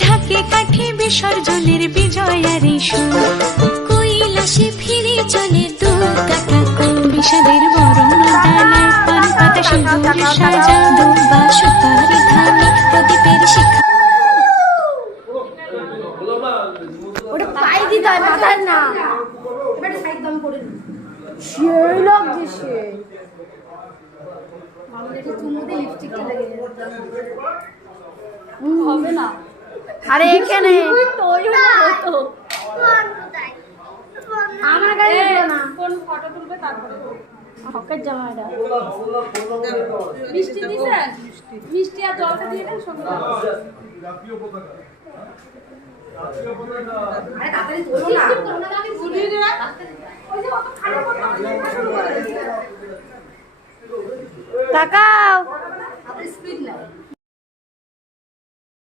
ঢাকে কাঠে বিসর্জনের বিজয়ার সুর, কৈলাসে ফিরে চলে দু কাটা কোল, বিষাদের বরণ ডালায় পান পাতা সিঁদুর সাজা, দুর্বা সুপারি ধানে প্রদীপের শিখা। ওটা পায়ে দিতে হয়, মাথায় না। এবারে সাইড দাম করে দিই। সেই লাগছে সে। আমাদের একটু চুমুতে লিপস্টিকটা লেগে যাবে। হবে না। আরে এখানে তোই হতো। আমার গায়ে দিও না। কোন ফটো তুলবে তারপরে। হকের জামা এটা। মিষ্টি দিছেন? মিষ্টি আর জলটা দিয়ে দেন সঙ্গে। জাতীয় পতাকা। আরে তাড়াতাড়ি তোলো না। আমি ভুলিয়ে দিই না। ওই যে অত খালি করতে। তাকাও। আপনি স্পিড নাই।